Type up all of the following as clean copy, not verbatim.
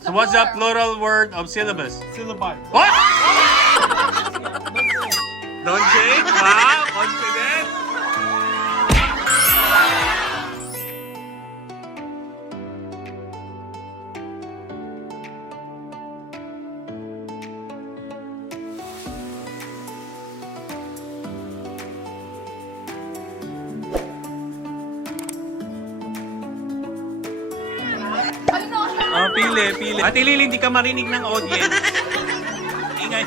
So what's the plural word of syllabus? Syllabi. What? Don't change? Wow, confident. Pili. Ate Lily, hindi ka marinig ng audience. Ingay.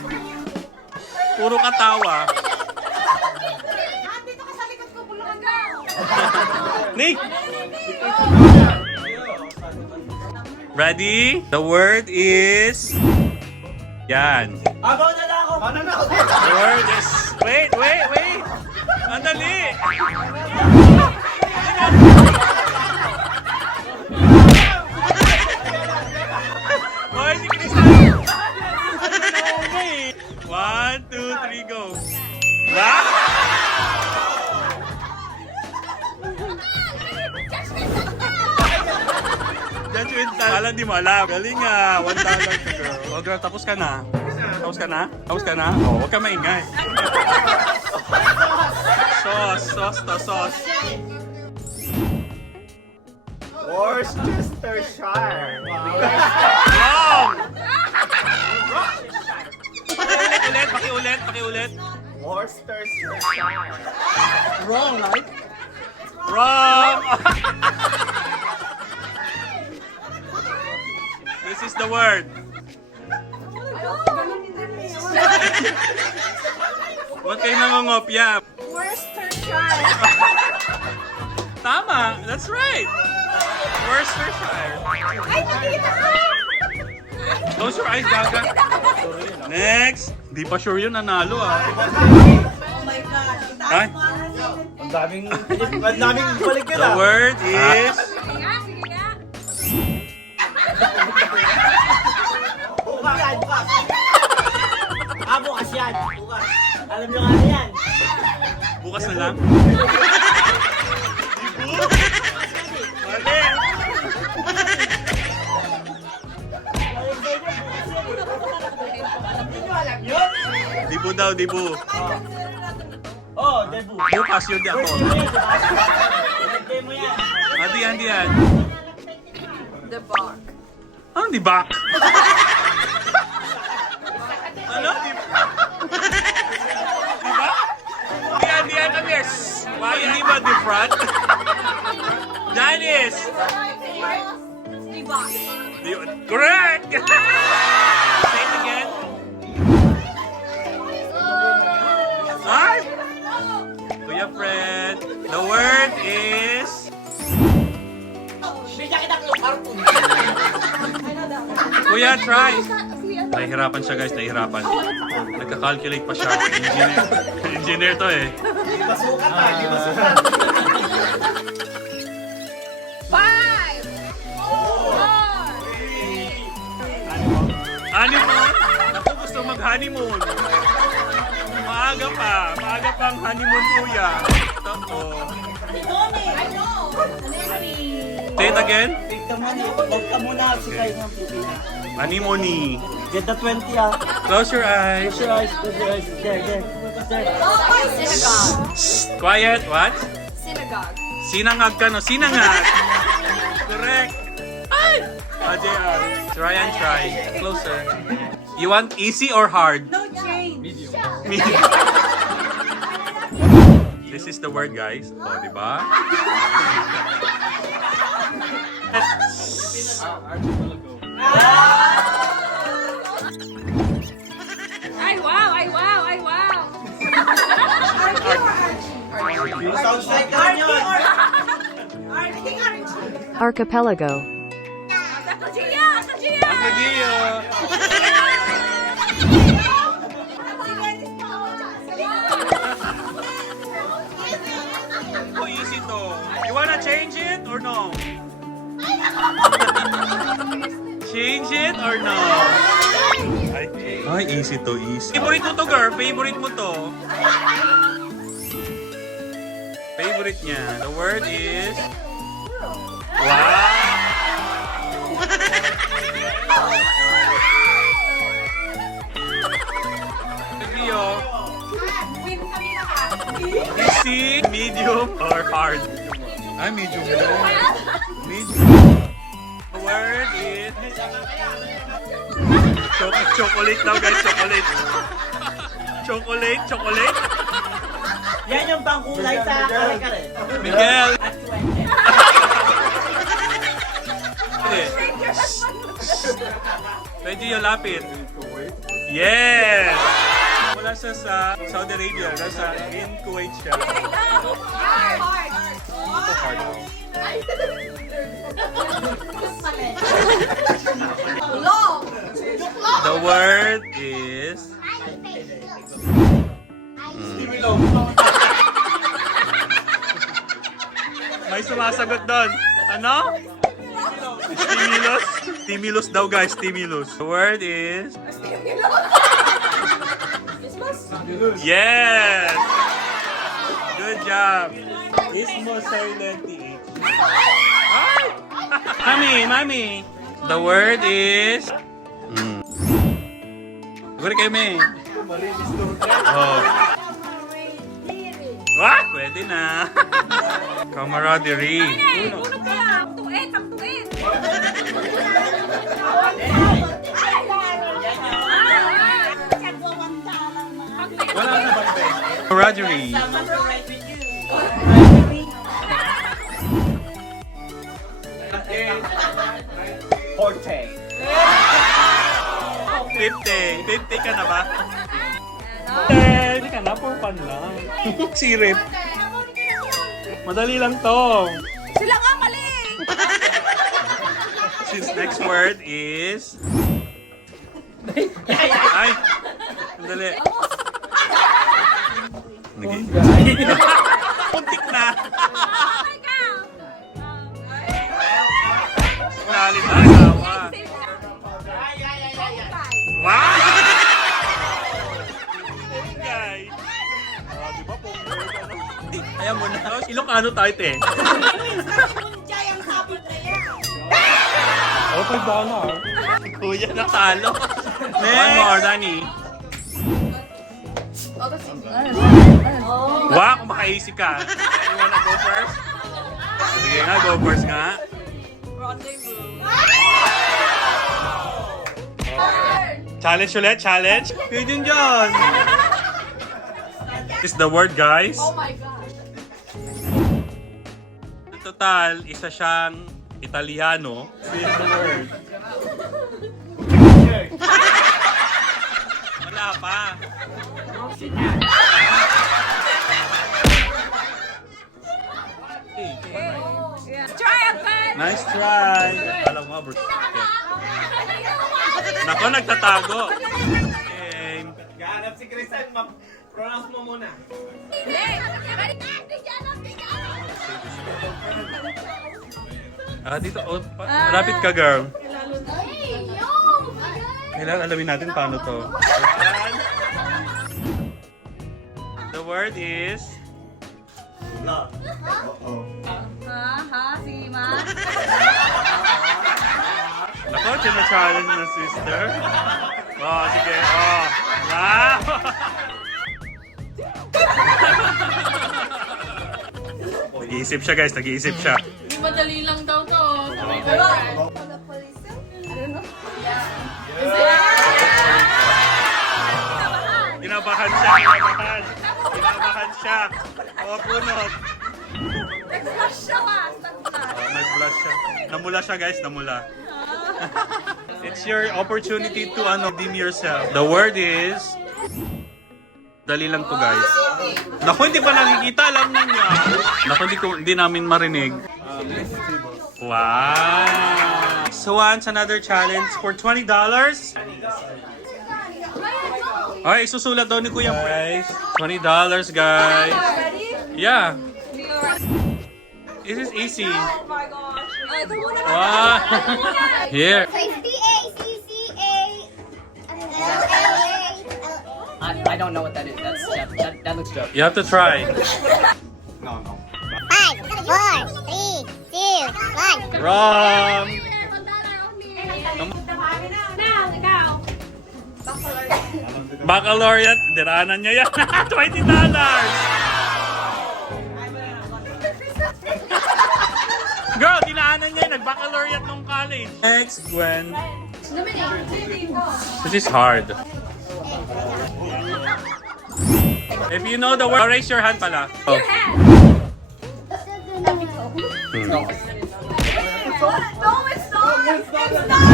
Puro katawa. Dito ka sa likod ko, puluhan ka. Nick! Ready? The word is... Yan. Abaw na lang ako. Ano na ako? The word is... Wait! Andali! Hoy, si Cristiano! 1, 2, 3, go! Wow! Judgmental. Alam, di mo alam. Galing nga. $1 to girl. Oh, girl, tapos ka na. Tapos ka na? Oh, huwag ka maingay. Sauce. Worcestershire. Wrong! Pakiulit. Worcestershire. Wrong, right? Wrong! This is the word. Huwag kayo nangongopya. Worcestershire. Tama! That's right! Worcestershire. Ay, nakita ka! Close your eyes, Gaga. Next! Di pa sure yun, nanalo ah. Oh my gosh. Ay. Ang daming balik ka The word is... Sige nga. Bukas. Bukas yan. Bukas. Alam nyo nga yan. Bukas na lang. Mali! Dibu daw, dibu. Oh, debu. Bukas yun di ako. Birthday mo yan. Diyan. The bark. Ano di ba? Ano? Di ba? Diyan, come here. Why, hindi ba di front? Janice! The bark. Correct! Say it again. Ay! Kuya Fred, the word is... Kuya, try! Nahihirapan siya guys, nahihirapan. Nagka-calculate pa siya. Engineer to eh. Basukat tayo, di basukat. 5, 4, Honeymoon? Ako gusto mag-honeymoon. Maaga pa ang honeymoon kuya. Tako. I know. Say it again. Huwag ka muna si kayo ng pipila. Honeymoon. Get the 20 ah. Close your eyes. Close your eyes. There. Synagogue. Quiet, what? Synagogue. Sinangag ka no? Sinangag! Correct! Ay! JR, try and try. Closer. You want easy or hard? No change. Medium. This is the word, guys. O, diba? Ay, wow. Sounds like that yun. Archipelago. Akajia. Ang Gio. Oh, easy to. You wanna change it or no? Change it or no? Ay, easy to, easy. Favorite mo to, girl. Favorite mo to. Favorite niya. The word is... Wow! or hard? Ay, medium lang. Medium. The word is... Chocolate daw guys, chocolate. Chocolate. Yan yung pangkulay sa kare-kare. Miguel! Okay. Pwede yung lapit. Yes! Wala siya sa Saudi Arabia. Nasa in Kuwait siya. Ito hard. The word is... May sumasagot doon. Ano? Stimulus? Stimulus daw guys, stimulus. The word is... Yes! Good job. Is more silent TH. Ay! Mami! The word is... Guri kayo, May. Oh. What? Pwede na. Camaraderie. Ang tuit. Wala na bang Ben? Camaraderie. Forte. 50 ka na ba? 10 ka na, for fun lang. Sirip. Madali lang to. Sila nga mali! Since next word is... Ay! Madali. Puntik na. Lalim na asawa. Wow! Pongay. Di ba pongay? Ayan mo na. Ilocano tayo, te. Oh, $5. Kuya, natalo. One more, Dani. Wow, kung makaisip ka. You wanna go first? Sige nga, go first nga. Challenge ulit, challenge. Kuya Junjun. Is the word, guys. Oh my gosh. Total, isa siyang Italiano. Is the word. Wala pa. Try again! Nice try. Alam mo, bro. Nako, nagtatago. Okay. Gahanap si Crisan, pronounce mo muna. Dito. Oh, rapid ka, girl. Kailangan alamin natin paano to. The word is... Sige, ma. Ako, challenge na sister. Oh, sige. Oh. Wow! Nag-iisip siya, guys. Nag-iisip siya. Madali lang daw to. Kinabahan siya. Oh, punot. Nag-flash siya, ha? Nag-blush siya. Namula siya, guys. Namula. It's your opportunity to redeem yourself. The word is... Dali lang to, guys. Naku, hindi pa nakikita. Alam niya. Naku, hindi namin marinig. Wow! So, once another challenge for $20. Okay, isusulat daw ni Kuya. Guys, $20, guys. Yeah. This is easy. Oh my gosh. Ito muna. Wow. Here. I don't know what that is. That looks dope. You have to try. No. 5, 4, 3, 2, 1. Wrong. Now, ikaw. Baccalaureate. Diranan niya yan. $20. pinagdaanan niya, nag-baccalaureate nung college. Next, Gwen. This is hard. If you know the word, raise your hand pala. Oh. No, it's not! It's not!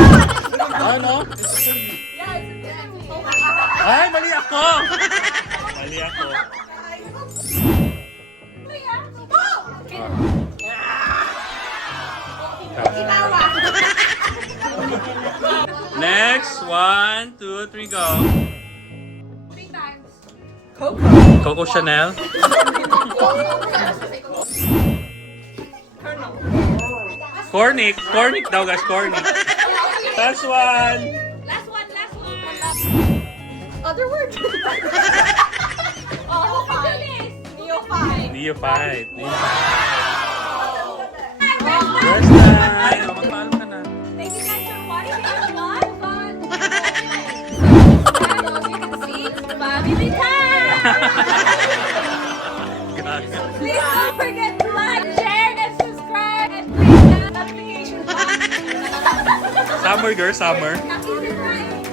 Ano? Ay, mali ako! Mali ako. Next, 1, 2, 3, go. 3 times. Coco Chanel. Cornic. Cornic daw guys, cornic. Last one. Last one. Other word. Oh my goodness. Neophyte. First time. Magpaalam ka na. Thank you guys for watching. It was fun. As you can see, family time. Please don't forget to like, share, and subscribe, and click the notification button. Summer girl, summer. Happy Friday.